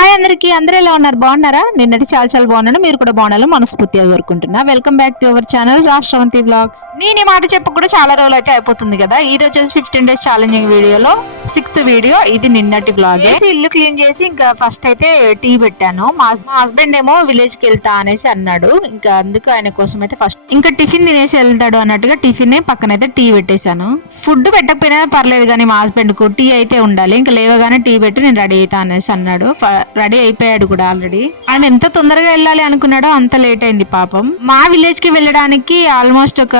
Hi అందరికి, అందరూ ఎలా ఉన్నారు? బాగున్నారా? నిన్నది చాలా బాగున్నాను. మీరు కూడా బాగున్నారు మనస్ఫూర్తిగా కోరుకుంటున్నా. Welcome back to our channel Rashtravanthi vlogs. నేను ఈ మాట చెప్ప కూడా చాలా రోజులు అయితే అయిపోతుంది కదా. ఇది వచ్చేసి 15 days ఛాలెంజింగ్ వీడియోలో 6th వీడియో. ఇది నిన్నటి వ్లాగ్. ఇల్లు క్లీన్ చేసి ఇంకా ఫస్ట్ అయితే టీ పెట్టాను. మా హస్బెండ్ ఏమో విలేజ్ కి వెళ్తా అనేసి అన్నాడు. ఇంకా అందుకు ఆయన కోసం అయితే ఫస్ట్ ఇంకా టిఫిన్ తినేసి వెళ్తాడు అన్నట్టుగా టిఫిన్ పక్కన అయితే టీ పెట్టేశాను. ఫుడ్ పెట్టకపోయినా పర్లేదు కానీ మా హస్బెండ్ కు టీ అయితే ఉండాలి. ఇంకా లేవగానే టీ పెట్టి నేను రెడీ అవుతా అనేసి అన్నాడు. రెడీ అయిపోయాడు కూడా ఆల్రెడీ. ఆయన ఎంత తొందరగా వెళ్ళాలి అనుకున్నాడో అంత లేట్ అయింది పాపం. మా విలేజ్ కి వెళ్ళడానికి ఆల్మోస్ట్ ఒక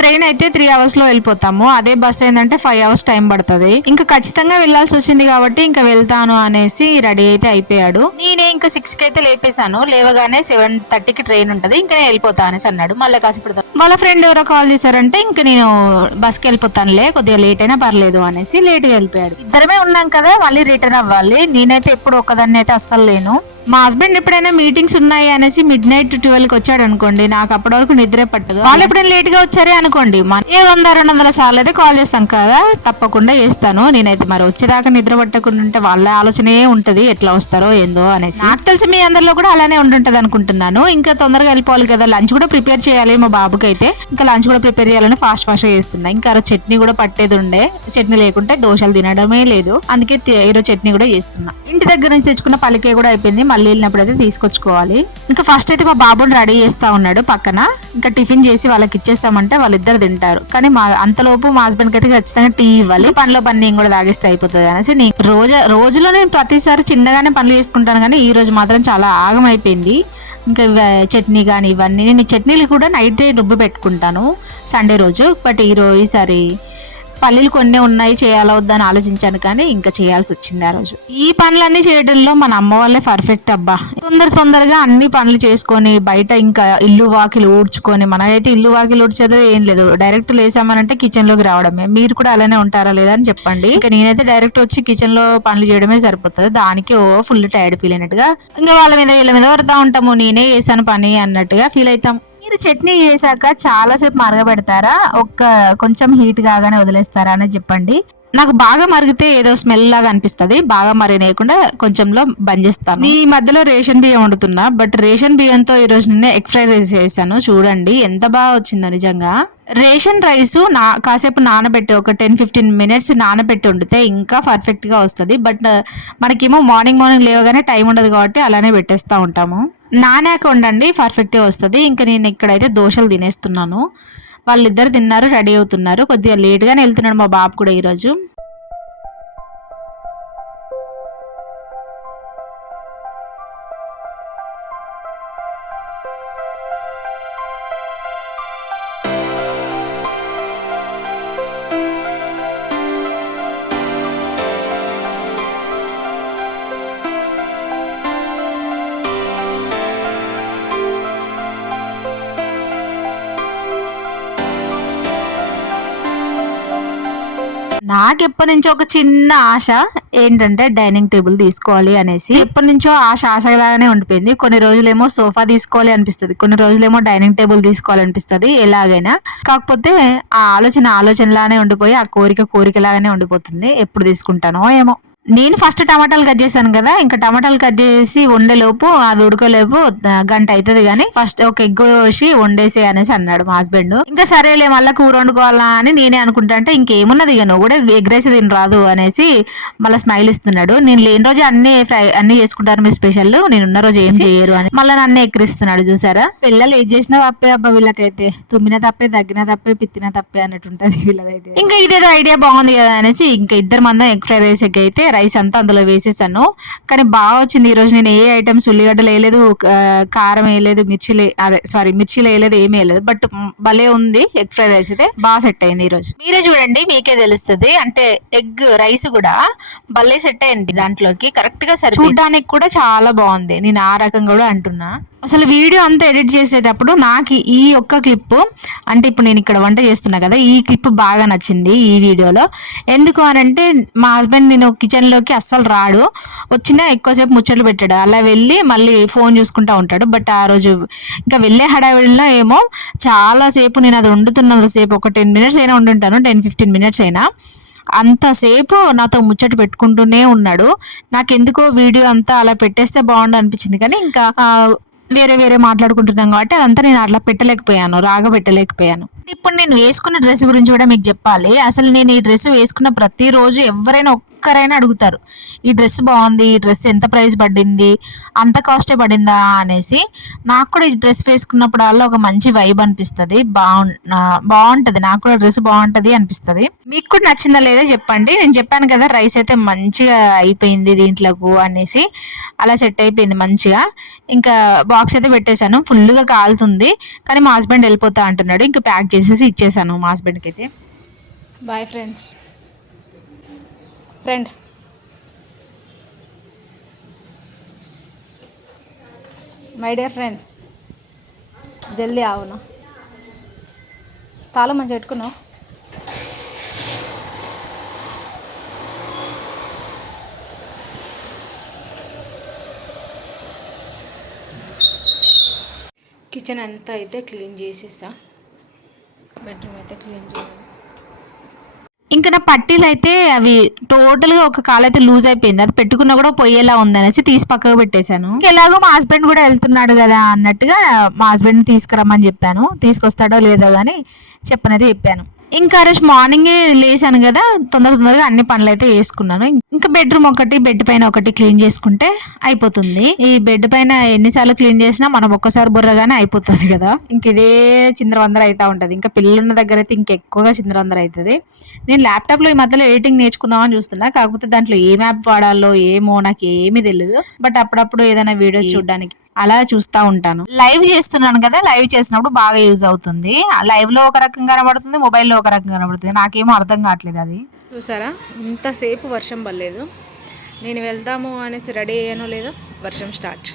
ట్రైన్ అయితే 3 hours లో వెళ్ళిపోతాము. అదే బస్ ఏంటంటే 5 hours టైం పడుతుంది. ఇంకా ఖచ్చితంగా వెళ్లాల్సి వచ్చింది కాబట్టి ఇంకా వెళ్తాను అనేసి రెడీ అయితే అయిపోయాడు. నేనే ఇంకా 6 కి అయితే లేపేశాను. లేవగానే 7:30కి ట్రైన్ ఉంటది. ఇంకా నేను వెళ్ళిపోతా అనేసి అన్నాడు. మళ్ళీ కాసేపు వాళ్ళ ఫ్రెండ్ ఎవరో కాల్ చేశారంటే ఇంకా నేను బస్ కి వెళ్ళిపోతానులే, కొద్దిగా లేట్ అయినా పర్లేదు అనేసి లేట్ గా వెళ్ళిపోయాడు. ఇద్దరమే ఉన్నాం కదా, మళ్ళీ రిటర్న్ అవ్వాలి. నేనైతే ఎప్పుడు ఒక్కదాన్ని అయితే అస్సలు లేను. మా హస్బెండ్ ఎప్పుడైనా మీటింగ్స్ ఉన్నాయి అనేసి midnight 12కి వచ్చాడు అనుకోండి, నాకు అప్పటి వరకు నిద్రే పట్టదు. వాళ్ళు ఎప్పుడైనా లేట్ గా వచ్చారే అనుకోండి, 100-200 సార్లు అయితే కాల్ చేస్తాం కదా, తప్పకుండా చేస్తాను. నేనైతే మరి వచ్చేదాకా నిద్ర పట్టకుండా ఉంటే వాళ్ళ ఆలోచనే ఉంటది ఎట్లా వస్తారో ఏందో అనేసి. నాకు తెలిసి మీ అందరిలో కూడా అలానే ఉంటుంటది అనుకుంటున్నాను. ఇంకా తొందరగా వెళ్ళిపోవాలి కదా, లంచ్ కూడా ప్రిపేర్ చేయాలి. మా బాబుకి అయితే ఇంకా లంచ్ కూడా ప్రిపేర్ చేయాలని ఫాస్ట్ గా చేస్తున్నా. ఇంకా చట్నీ కూడా పట్టేది ఉండే, చట్నీ లేకుంటే దోశలు తినడమే లేదు. అందుకే ఈరోజు చట్నీ కూడా చేస్తున్నా. ఇంటి దగ్గర నుంచి తెచ్చుకున్న పలికే కూడా అయిపోయింది. మళ్ళీ వెళ్ళినప్పుడు అయితే తీసుకొచ్చుకోవాలి. ఇంకా ఫస్ట్ అయితే మా బాబుని రెడీ చేస్తా ఉన్నాడు పక్కన. ఇంకా టిఫిన్ చేసి వాళ్ళకి ఇచ్చేస్తామంటే వాళ్ళిద్దరు తింటారు. కానీ అంతలోపు మా హస్బెండ్ కి అయితే ఖచ్చితంగా టీ ఇవ్వాలి. పనిలో పని నేను కూడా తాగేస్తే అయిపోతుంది అనేసి రోజులో నేను ప్రతిసారి చిన్నగానే పనులు చేసుకుంటాను, కానీ ఈ రోజు మాత్రం చాలా ఆగం అయిపోయింది. ఇంకా చట్నీ కానీ ఇవన్నీ నేను చట్నీలు కూడా నైట్ రుబ్బు పెట్టుకుంటాను సండే రోజు. బట్ ఈసారి పల్లీలు కొన్ని ఉన్నాయి, చేయాలా వద్దని ఆలోచించాను, కానీ ఇంకా చేయాల్సి వచ్చింది ఆ రోజు. ఈ పనులన్నీ చేయడంలో మన అమ్మ వాళ్ళే పర్ఫెక్ట్ అబ్బా. తొందరగా అన్ని పనులు చేసుకొని బయట ఇంకా ఇల్లు వాకిలు ఊడ్చుకొని, మనకైతే ఇల్లు వాకిలు ఊడ్చేదే ఏం లేదు, డైరెక్ట్ లేసామనంటే కిచెన్ లోకి రావడమే. మీరు కూడా అలానే ఉంటారా లేదా అని చెప్పండి. ఇంకా నేనైతే డైరెక్ట్ వచ్చి కిచెన్ లో పనులు చేయడమే సరిపోతుంది. దానికి ఫుల్ టైర్డ్ ఫీల్ అయినట్టుగా ఇంకా వీళ్ళ మీద పడతా ఉంటాము. నేనే చేశాను పని అన్నట్టుగా ఫీల్ అవుతాం. మీరు చట్నీ చేశాక చాలాసేపు మరగబెడతారా, కొంచెం హీట్ కాగానే వదిలేస్తారా అనేది చెప్పండి. నాకు బాగా మరిగితే ఏదో స్మెల్ లాగా అనిపిస్తుంది. బాగా మరిగనేయకుండా కొంచెంలో బంద్ చేస్తాను. ఈ మధ్యలో రేషన్ బియ్యం వండుతున్నా, బట్ రేషన్ బియ్యంతో ఈ రోజు నిన్నే ఎగ్ ఫ్రైడ్ రైస్ చేశాను. చూడండి ఎంత బాగా వచ్చిందో నిజంగా. రేషన్ రైస్ కాసేపు నానబెట్టి ఒక 10-15 minutes నానబెట్టి వండితే ఇంకా పర్ఫెక్ట్ గా వస్తుంది. బట్ మనకేమో మార్నింగ్ లేవగానే టైం ఉండదు కాబట్టి అలానే పెట్టేస్తూ ఉంటాము. నానాక వండండి, పర్ఫెక్ట్గా వస్తుంది. ఇంకా నేను ఇక్కడైతే దోశలు తినేస్తున్నాను. వాళ్ళిద్దరు తిన్నారు, రెడీ అవుతున్నారు. కొద్దిగా లేట్గానే వెళ్తున్నాడు మా బాబు కూడా ఈరోజు. నాకు ఎప్పటి నుంచో ఒక చిన్న ఆశ ఏంటంటే డైనింగ్ టేబుల్ తీసుకోవాలి అనేసి. ఎప్పటి నుంచో ఆశలాగానే ఉండిపోయింది. కొన్ని రోజులేమో సోఫా తీసుకోవాలి అనిపిస్తుంది, కొన్ని రోజులేమో డైనింగ్ టేబుల్ తీసుకోవాలనిపిస్తుంది. ఎలాగైనా కాకపోతే ఆ ఆలోచనలానే ఉండిపోయి ఆ కోరికలాగానే ఉండిపోతుంది. ఎప్పుడు తీసుకుంటానో ఏమో. నేను ఫస్ట్ టమాటాలు కట్ చేశాను కదా, ఇంకా టమాటాలు కట్ చేసి వండేలోపు అవి ఉడకలేపు గంట అవుతుంది. కానీ ఫస్ట్ ఒక ఎగ్ వేసి వండేసి అనేసి అన్నాడు మా హస్బెండ్. ఇంకా సరేలే మళ్ళీ కూర వండుకోవాలా అని నేనే అనుకుంటా అంటే ఇంకేమున్నది, ఇక నువ్వు కూడా ఎగ్ రైస్ తిని రాదు అనేసి మళ్ళీ స్మైల్ ఇస్తున్నాడు. నేను లేని రోజు అన్ని చేసుకుంటారు మీ స్పెషల్, నేను ఉన్న రోజు ఏం చేయరు అని మళ్ళీ నన్ను ఎక్కిరిస్తున్నాడు. చూసారా, పిల్లలు ఏం చేసినా తప్పే అబ్బా. వీళ్ళకైతే తుమ్మిన తప్పే, దగ్గిన తప్పే, పిత్తిన తప్పే అన్నట్టుంటది వీళ్ళదైతే. ఇంకా ఇదేదో ఐడియా బాగుంది కదా అనేసి ఇంకా ఇద్దరు మందం ఎగ్ ఫ్రైడ్ రైస్ ఎగ్ అయితే రైస్ అంతా అందులో వేసేసాను. కానీ బాగా వచ్చింది ఈరోజు. నేను ఏ ఐటమ్స్ ఉల్లిగడ్డలు వేయలేదు, కారం వేయలేదు, మిర్చిలు వేయలేదు, ఏమీ వేయలేదు. బట్ భలే ఉంది ఎగ్ ఫ్రైడ్ రైస్ అయితే, బాగా సెట్ అయింది ఈరోజు. మీరే చూడండి, మీకే తెలుస్తుంది. అంటే ఎగ్ రైస్ కూడా భలే సెట్ అయింది దాంట్లోకి, కరెక్ట్ గా సరి. చూడడానికి కూడా చాలా బాగుంది. నేను ఆ రకంగా కూడా అంటున్నా. అసలు వీడియో అంతా ఎడిట్ చేసేటప్పుడు నాకు ఈ ఒక్క క్లిప్, అంటే ఇప్పుడు నేను ఇక్కడ వంట చేస్తున్నా కదా, ఈ క్లిప్ బాగా నచ్చింది ఈ వీడియోలో. ఎందుకు అనంటే మా హస్బెండ్ నేను కిచెన్లోకి అస్సలు రాడు, వచ్చినా ఎక్కువసేపు ముచ్చట్లు పెట్టాడు, అలా వెళ్ళి మళ్ళీ ఫోన్ చూసుకుంటా ఉంటాడు. బట్ ఆ రోజు ఇంకా వెళ్ళే హడావిడిలో ఏమో చాలాసేపు నేను అది వండుతున్నంతసేపు ఒక 10 minutes అయినా వండుంటాను, 10-15 minutes అయినా. అంతసేపు నాతో ముచ్చట పెట్టుకుంటూనే ఉన్నాడు. నాకెందుకో వీడియో అంతా అలా పెట్టేస్తే బాగుండు అనిపించింది, కానీ ఇంకా వేరే వేరే మాట్లాడుకుంటున్నాం కాబట్టి అదంతా నేను అట్లా పెట్టలేకపోయాను, రాగబెట్టలేకపోయాను. ఇప్పుడు నేను వేసుకున్న డ్రెస్ గురించి కూడా మీకు చెప్పాలి. అసలు నేను ఈ డ్రెస్ వేసుకున్న ప్రతిరోజు ఎవరైనా ఒక్కరైనా అడుగుతారు, ఈ డ్రెస్ బాగుంది, ఈ డ్రెస్ ఎంత ప్రైస్ పడింది, అంత కాస్టే పడిందా అనేసి. నాకు కూడా ఈ డ్రెస్ వేసుకున్నప్పుడల్లా ఒక మంచి వైబ్ అనిపిస్తుంది, బాగుంటుంది, నాకు కూడా డ్రెస్ బాగుంటుంది అనిపిస్తుంది. మీకు కూడా నచ్చిందా లేదా చెప్పండి. నేను చెప్పాను కదా రైస్ అయితే మంచిగా అయిపోయింది దీంట్లోకి అనేసి, అలా సెట్ అయిపోయింది మంచిగా. ఇంకా బాక్స్ అయితే పెట్టేశాను, ఫుల్గా కాలుతుంది, కానీ మా హస్బెండ్ వెళ్ళిపోతా అంటున్నాడు. ఇంకా ప్యాక్ చేసేసి ఇచ్చేసాను మా హస్బెండ్కి అయితే. Boy friend my dear friend, జల్దీ ఆవును, తాళం మంచిగా పెట్టుకున్నావు. కిచెన్ అంతా అయితే క్లీన్ చేసేసా, బెడ్రూమ్ అయితే క్లీన్ చేయాలి. ఇంకా నా పట్టీలు అయితే అవి టోటల్గా ఒక కాలైతే లూజ్ అయిపోయింది, అది పెట్టుకున్నా కూడా పొయ్యేలా ఉందనేసి తీసి పక్కకు పెట్టేశాను. ఎలాగో మా హస్బెండ్ కూడా వెళ్తున్నాడు కదా అన్నట్టుగా మా హస్బెండ్ తీసుకురమ్మని చెప్పాను, తీసుకొస్తాడో లేదో కానీ చెప్పనైతే చెప్పాను. ఇంకా రోజు మార్నింగే లేసాను కదా, తొందరగా అన్ని పనులు అయితే వేసుకున్నాను. ఇంకా బెడ్రూమ్ ఒకటి, బెడ్ పైన ఒకటి క్లీన్ చేసుకుంటే అయిపోతుంది. ఈ బెడ్ పైన ఎన్నిసార్లు క్లీన్ చేసినా మనం ఒక్కసారి బుర్రగానే అయిపోతుంది కదా, ఇంక ఇదే చిందరవందర అవుతా ఉంటుంది. ఇంకా పిల్లలున్న దగ్గర అయితే ఇంకెక్కువగా చిందరవందర అవుతుంది. నేను ల్యాప్టాప్లో ఈ మధ్యలో ఎడిటింగ్ నేర్చుకుందామని చూస్తున్నా, కాకపోతే దాంట్లో ఏం యాప్ వాడాలో ఏమో నాకు ఏమీ తెలియదు. బట్ అప్పుడప్పుడు ఏదైనా వీడియో చూడడానికి అలా చూస్తూ ఉంటాను. లైవ్ చేస్తున్నాను కదా, లైవ్ చేసినప్పుడు బాగా యూజ్ అవుతుంది. లైవ్ లో ఒక రకంగా కనబడుతుంది, మొబైల్లో ఒక రకంగా కనబడుతుంది, నాకేమో అర్థం కావట్లేదు. అది చూసారా, ఇంతసేపు వర్షం పడలేదు. నేను వెళ్దాము అనేసి రెడీ అయ్యానో లేదో వర్షం స్టార్ట్.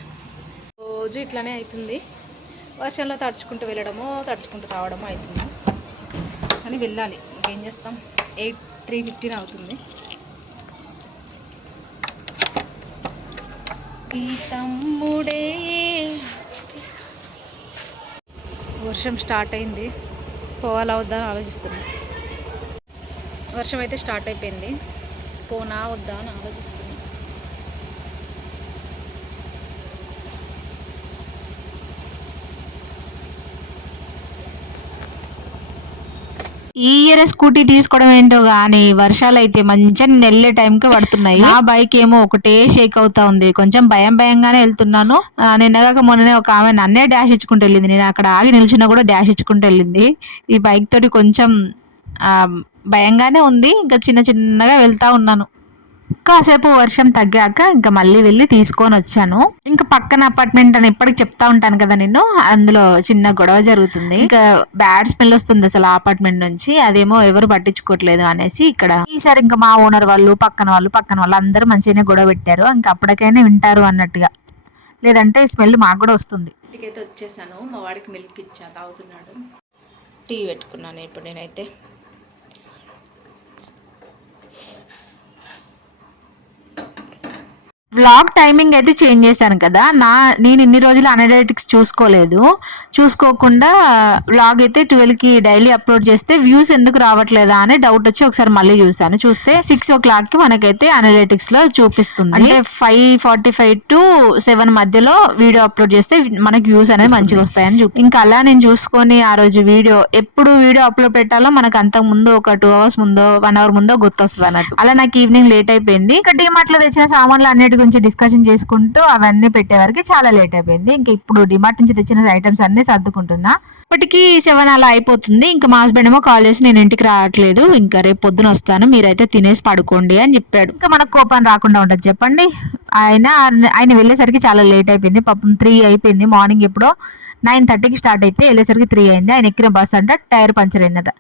రోజు ఇట్లానే అవుతుంది, వర్షంలో తడుచుకుంటూ వెళ్ళడమో తడుచుకుంటూ రావడమో అవుతుంది. కానీ వెళ్ళాలి, ఇంకేం చేస్తాం. 3:15 అవుతుంది. ఈ తమ్ముడే వర్షం స్టార్ట్ అయింది, పోవాలా వద్దా అని ఆలోచిస్తున్నా. వర్షం అయితే స్టార్ట్ అయిపోయింది, పోనా వద్దా అని ఆలోచిస్తున్నా. ఈ ఇయర్ స్కూటీ తీసుకోవడం ఏంటో గానీ వర్షాలు అయితే మంచిగా నెల్లే టైంకి పడుతున్నాయి. నా బైక్ ఏమో ఒకటే షేక్ అవుతా ఉంది, కొంచెం భయంగానే వెళ్తున్నాను. నిన్నగాక మొన్ననే ఒక ఆమె నన్నే డాష్ ఇచ్చుకుంటూ వెళ్ళింది, నేను అక్కడ ఆగి నిల్చున్నా కూడా డాష్ ఇచ్చుకుంటూ వెళ్ళింది. ఈ బైక్ తోటి కొంచెం భయంగానే ఉంది, ఇంకా చిన్నగా వెళ్తా ఉన్నాను. కాసేపు వర్షం తగ్గాక ఇంకా మళ్ళీ వెళ్ళి తీసుకొని వచ్చాను. ఇంకా పక్కన అపార్ట్మెంట్ అని ఎప్పటికి చెప్తా ఉంటాను కదా నేను, అందులో చిన్న గొడవ జరుగుతుంది. ఇంకా బ్యాడ్ స్మెల్ వస్తుంది అసలు ఆ అపార్ట్మెంట్ నుంచి, అదేమో ఎవరు పట్టించుకోవట్లేదు అనేసి ఇక్కడ ఈసారి ఇంకా మా ఓనర్ వాళ్ళు పక్కన వాళ్ళు అందరూ మంచిగానే గొడవ పెట్టారు. ఇంకా అప్పటికైనా వింటారు అన్నట్టుగా, లేదంటే స్మెల్ మాకు కూడా వస్తుంది. ఇంటికైతే వచ్చేసాను, మా వాడికి మిల్క్ ఇచ్చా, తాగుతున్నాడు. టీ పెట్టుకున్నాను ఇప్పుడు నేనైతే. వ్లాగ్ టైమింగ్ అయితే చేంజ్ చేశాను కదా, నేను ఇన్ని రోజులు అనలిటిక్స్ చూసుకోకుండా వ్లాగ్ అయితే 12కి డైలీ అప్లోడ్ చేస్తే వ్యూస్ ఎందుకు రావట్లేదా అని డౌట్ వచ్చి ఒకసారి మళ్ళీ చూస్తే 6 o'clockకి మనకైతే అనలిటిక్స్ లో చూపిస్తుంది. అంటే 5:45 to 7 మధ్యలో వీడియో అప్లోడ్ చేస్తే మనకి వ్యూస్ అనేది మంచిగా వస్తాయని ఇంకా అలా నేను చూసుకొని ఆ రోజు ఎప్పుడు వీడియో అప్లోడ్ పెట్టాలో మనకు అంతకు ముందు ఒక 2 hours ముందో 1 hour ముందో గుర్తొస్తుంది అన్నట్టు. అలా నాకు ఈవినింగ్ లేట్ అయిపోయింది. ఇంకా డిమార్ట్ లో తెచ్చిన సామాన్లు అన్నిటి గురించి డిస్కషన్ చేసుకుంటూ అవన్నీ పెట్టే వరకు చాలా లేట్ అయిపోయింది. ఇంకా ఇప్పుడు డిమార్ట్ నుంచి తెచ్చిన ఐటమ్స్ అన్ని సర్దుకుంటున్నా. ఇప్పటికి 7 అలా అయిపోతుంది. ఇంకా మా హస్బెండ్ ఏమో కాల్ చేసి నేను ఇంటికి రావట్లేదు, ఇంకా రేపు పొద్దున వస్తాను, మీరైతే తినేసి పడుకోండి అని చెప్పాడు. ఇంకా మనకు కోపం రాకుండా ఉంటుంది చెప్పండి. ఆయన వెళ్ళేసరికి చాలా లేట్ అయిపోయింది, పాపం 3 అయిపోయింది. మార్నింగ్ ఎప్పుడో 9:30కి స్టార్ట్ అయితే వెళ్ళేసరికి 3 అయింది. ఆయన ఎక్కిన బస్ అంట టైర్ పంచర్ అయిందట.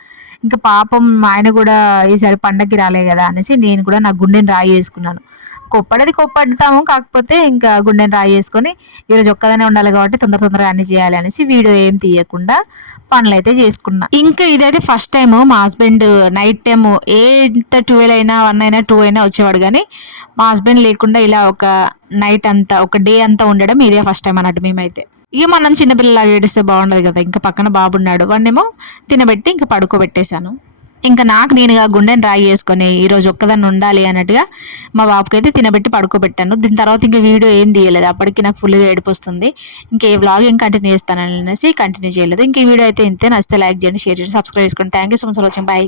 ఇంకా పాపం ఆయన కూడా ఈసారి పండగకి రాలే కదా అనేసి నేను కూడా నా గుండెని రాయి చేసుకున్నాను. కొప్పడతాము, కాకపోతే ఇంకా గుండెని రాయి చేసుకొని ఈరోజు ఒక్కదానే ఉండాలి కాబట్టి తొందరగా అన్ని చేయాలి అనేసి వీడియో ఏం తీయకుండా పనులు అయితే చేసుకున్నా. ఇంకా ఇదైతే ఫస్ట్ టైం మా హస్బెండ్ నైట్ టైం 12 అయినా 1 అయినా 2 అయినా వచ్చేవాడు, కానీ మా హస్బెండ్ లేకుండా ఇలా ఒక నైట్ అంతా ఒక డే అంతా ఉండడం ఇదే ఫస్ట్ టైం అన్నట్టు. మేమైతే ఇక మనం చిన్నపిల్లలాగా ఏడిస్తే బాగుండదు కదా, ఇంకా పక్కన బాబున్నాడు, వాడినేమో తినబెట్టి ఇంకా పడుకోబెట్టేశాను. ఇంకా నాకు నేనుగా గుండెని రాయి చేసుకొని ఈరోజు ఒక్కదాన్ని ఉండాలి అన్నట్టుగా మా బాబుకి అయితే తినబెట్టి పడుకోబెట్టాను. దీని తర్వాత ఇంకా వీడియో ఏం తీయలేదు, అప్పటికి నాకు ఫుల్గా ఏడుపు వస్తుంది. ఇంకా ఈ వ్లాగ్ ఏం కంటిన్యూ చేస్తానని అనేసి కంటిన్యూ చేయలేదు. ఇంక ఈ వీడియో అయితే ఇంతే. నచ్చితే లైక్ చేయండి, షేర్ చేయండి, సబ్స్క్రైబ్ చేసుకోండి. Thank you so much for watching. By.